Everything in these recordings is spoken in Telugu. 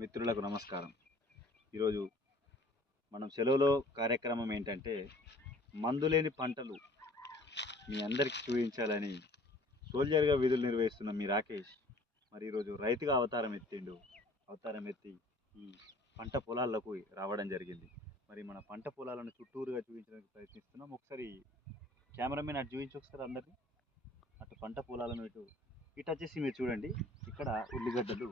మిత్రులకు నమస్కారం. ఈరోజు మనం సెలవులో కార్యక్రమం ఏంటంటే మందులేని పంటలు మీ అందరికీ చూపించాలని సోల్జర్గా విధులు నిర్వహిస్తున్న మీ రాకేష్ మరి ఈరోజు రైతుగా అవతారం ఎత్తి ఈ పంట పొలాల్లోకి రావడం జరిగింది. మరి మన పంట పొలాలను చుట్టూరుగా చూపించడానికి ప్రయత్నిస్తున్నాం. ఒకసారి కెమెరామెన్ అటు చూపించి ఒకసారి అందరినీ అటు పంట పొలాలను ఇటు వచ్చేసి మీరు చూడండి. ఇక్కడ ఉల్లిగడ్డలు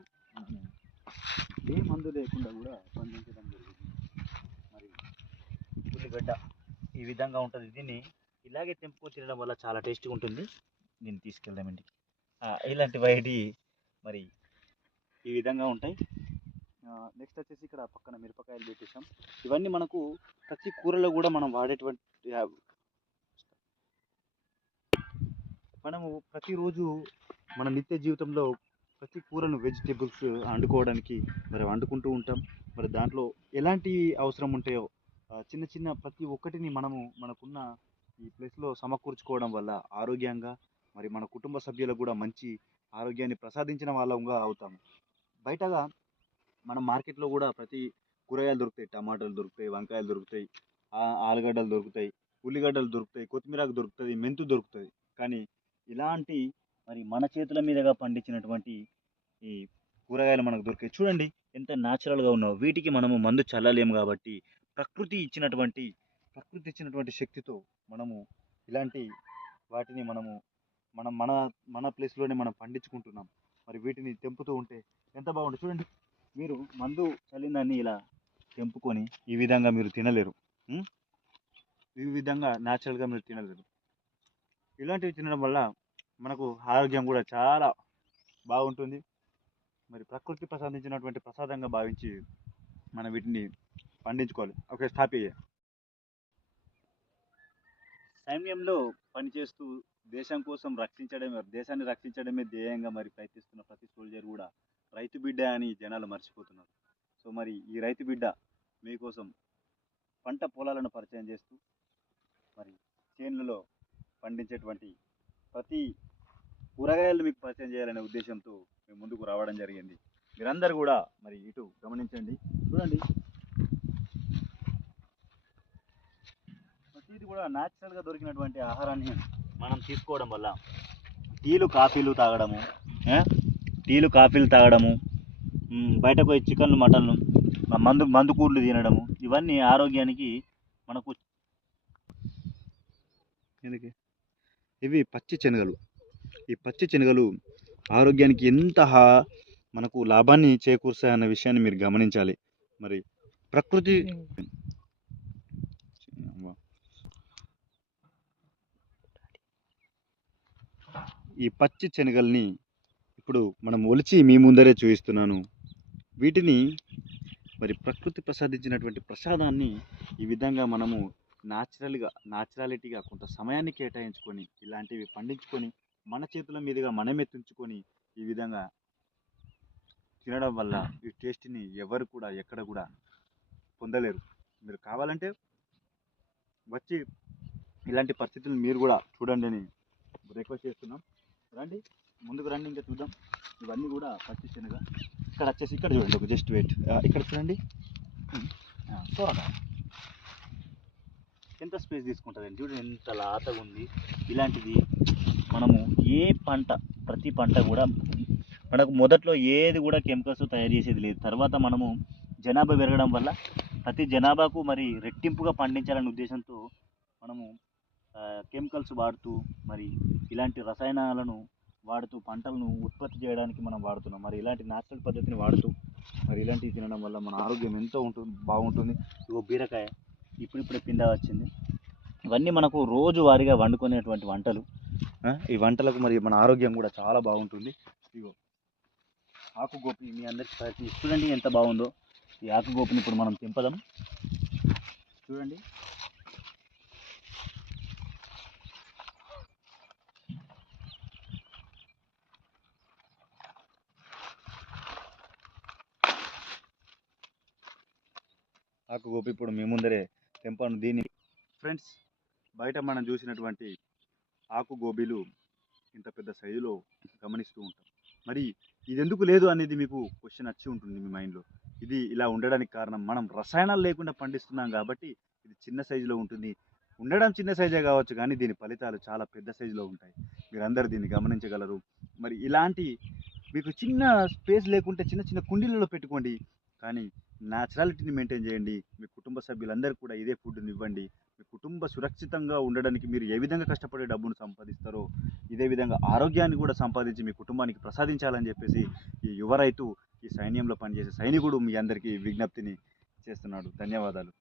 ఏ మందు లేకుండా కూడా పండించడం జరుగుతుంది. మరి ఉల్లిగడ్డ ఈ విధంగా ఉంటుంది. దీన్ని ఇలాగే తెంపుకొని తినడం వల్ల చాలా టేస్ట్గా ఉంటుంది. దీన్ని తీసుకెళ్దామండి. ఇలాంటి వైటి మరి ఈ విధంగా ఉంటాయి. నెక్స్ట్ వచ్చేసి ఇక్కడ పక్కన మిరపకాయలు పెట్టేసాం. ఇవన్నీ మనకు ప్రతి కూరలో కూడా మనం వాడేటువంటి మనము ప్రతిరోజు మన నిత్య జీవితంలో ప్రతి కూరను వెజిటేబుల్స్ వండుకోవడానికి మరి వండుకుంటూ ఉంటాం. మరి దాంట్లో ఎలాంటి అవసరం ఉంటాయో చిన్న చిన్న ప్రతి ఒక్కటిని మనము మనకున్న ఈ ప్లేస్లో సమకూర్చుకోవడం వల్ల ఆరోగ్యంగా మరి మన కుటుంబ సభ్యులకు కూడా మంచి ఆరోగ్యాన్ని ప్రసాదించిన వాళ్ళంగా అవుతాము. బయటగా మనం మార్కెట్లో కూడా ప్రతి కూరగాయలు దొరుకుతాయి. టమాటాలు దొరుకుతాయి, వంకాయలు దొరుకుతాయి, ఆలుగడ్డలు దొరుకుతాయి, ఉల్లిగడ్డలు దొరుకుతాయి, కొత్తిమీరకు దొరుకుతుంది, మెంతు దొరుకుతుంది. కానీ ఇలాంటి మరి మన చేతుల మీదుగా పండించినటువంటి ఈ కూరగాయలు మనకు దొరికాయి. చూడండి ఎంత న్యాచురల్గా ఉన్నావు. వీటికి మనము మందు చల్లలేము కాబట్టి ప్రకృతి ఇచ్చినటువంటి శక్తితో మనము ఇలాంటి వాటిని మనము మనం మన మన ప్లేస్లోనే మనం పండించుకుంటున్నాం. మరి వీటిని తెంపుతూ ఉంటే ఎంత బాగుంటుంది చూడండి. మీరు మందు చల్లిందాన్ని ఇలా తెంపుకొని ఈ విధంగా మీరు తినలేరు. ఈ విధంగా న్యాచురల్గా మీరు తినలేరు. ఇలాంటివి తినడం వల్ల మనకు ఆరోగ్యం కూడా చాలా బాగుంటుంది. మరి ప్రకృతి ప్రసాదించినటువంటి ప్రసాదంగా భావించి మనం వీటిని పండించుకోవాలి. ఓకే, స్టాప్ అయ్యే సైన్యంలో పనిచేస్తూ దేశాన్ని రక్షించడమే ధ్యేయంగా మరి ప్రయత్నిస్తున్న ప్రతి సోల్జర్ కూడా రైతు బిడ్డ అని జనాలు మర్చిపోతున్నారు. సో మరి ఈ రైతు బిడ్డ మీకోసం పంట పొలాలను పరిచయం చేస్తూ మరి చేనులలో పండించేటువంటి ప్రతి కూరగాయలు మీకు పరిచయం చేయాలనే ఉద్దేశంతో మేము ముందుకు రావడం జరిగింది. మీరందరూ కూడా మరి ఇటు గమనించండి. చూడండి, ప్రతిది కూడా న్యాచురల్గా దొరికినటువంటి ఆహారాన్ని మనం తీసుకోవడం వల్ల టీలు కాఫీలు తాగడము, బయటకు పోయి చికెన్లు మటన్లు మందుకూర్లు తినడము, ఇవన్నీ ఆరోగ్యానికి మనకు ఇవి పచ్చి శనగలు. ఈ పచ్చి శనగలు ఆరోగ్యానికి ఎంత మనకు లాభాన్ని చేకూరుస్తాయన్న విషయాన్ని మీరు గమనించాలి. మరి ప్రకృతి ఈ పచ్చి శనగల్ని ఇప్పుడు మనం ఒలిచి మీ ముందరే చూపిస్తున్నాను. వీటిని మరి ప్రకృతి ప్రసాదించినటువంటి ప్రసాదాన్ని ఈ విధంగా మనము న్యాచురాలిటీగా కొంత సమయాన్ని కేటాయించుకొని ఇలాంటివి పండించుకొని మన చేతుల మీదుగా మనమే తుంచుకొని ఈ విధంగా తినడం వల్ల ఈ టేస్ట్ని ఎవరు కూడా ఎక్కడ కూడా పొందలేరు. మీరు కావాలంటే వచ్చి ఇలాంటి పరిస్థితులు మీరు కూడా చూడండి అని రిక్వెస్ట్ చేస్తున్నాం. రండి, ముందుకు రండి, ఇంకా చూద్దాం. ఇవన్నీ కూడా పచ్చి శనగ. ఇక్కడ వచ్చేసి ఇక్కడ చూడండి, ఒక జస్ట్ వెయిట్, ఇక్కడ చూడండి త్వరగా ఎంత స్పేస్ తీసుకుంటుందండి. చూడండి ఎంత లాతగా ఉంది. ఇలాంటిది మనము ప్రతి పంట కూడా మనకు మొదట్లో ఏది కూడా కెమికల్స్ తయారు చేసేది లేదు. తర్వాత మనము జనాభా పెరగడం వల్ల ప్రతి జనాభాకు మరి రెట్టింపుగా పండించాలనే ఉద్దేశంతో మనము కెమికల్స్ వాడుతూ మరి ఇలాంటి రసాయనాలను వాడుతూ పంటలను ఉత్పత్తి చేయడానికి మనం వాడుతున్నాం. మరి ఇలాంటి న్యాచురల్ పద్ధతిని వాడుతూ మరి ఇలాంటివి తినడం వల్ల మన ఆరోగ్యం ఎంతో బాగుంటుంది. ఇగో బీరకాయ ఇప్పుడిప్పుడే పిండ వచ్చింది. ఇవన్నీ మనకు రోజువారీగా వండుకునేటువంటి వంటలు. ఈ వంటలకు మరి మన ఆరోగ్యం కూడా చాలా బాగుంటుంది. ఇగో ఆకుగోపి మీ అందరికీ చూడండి ఎంత బాగుందో. ఈ ఆకుగోపిని ఇప్పుడు మనం తెంపదాం. చూడండి, ఆకుగోపి ఇప్పుడు మీ ముందరే తెంపాను. దీన్ని ఫ్రెండ్స్ బయట మనం చూసినటువంటి ఆకుగోబీలు ఇంత పెద్ద సైజులో గమనిస్తూ ఉంటాం. మరి ఇది ఎందుకు లేదు అనేది మీకు క్వశ్చన్ వచ్చి ఉంటుంది మీ మైండ్లో. ఇది ఇలా ఉండడానికి కారణం మనం రసాయనాలు లేకుండా పండిస్తున్నాం కాబట్టి ఇది చిన్న సైజులో ఉంటుంది. ఉండడం చిన్న సైజే కావచ్చు కానీ దీని ఫలితాలు చాలా పెద్ద సైజులో ఉంటాయి. మీరందరూ దీన్ని గమనించగలరు. మరి ఇలాంటి మీకు చిన్న స్పేస్ లేకుంటే చిన్న చిన్న కుండీలలో పెట్టుకోండి. కానీ న్యాచురాలిటీని మెయింటైన్ చేయండి. మీ కుటుంబ సభ్యులందరికీ కూడా ఇదే ఫుడ్‌ని ఇవ్వండి. మీ కుటుంబ సురక్షితంగా ఉండడానికి మీరు ఏ విధంగా కష్టపడి డబ్బును సంపాదిస్తారో, ఇదే విధంగా ఆరోగ్యాన్ని కూడా సంపాదించి మీ కుటుంబానికి ప్రసాదించాలని చెప్పేసి ఈ యువ రైతు, ఈ సైన్యంలో పనిచేసే సైనికుడు మీ అందరికీ విజ్ఞప్తిని చేస్తున్నాడు. ధన్యవాదాలు.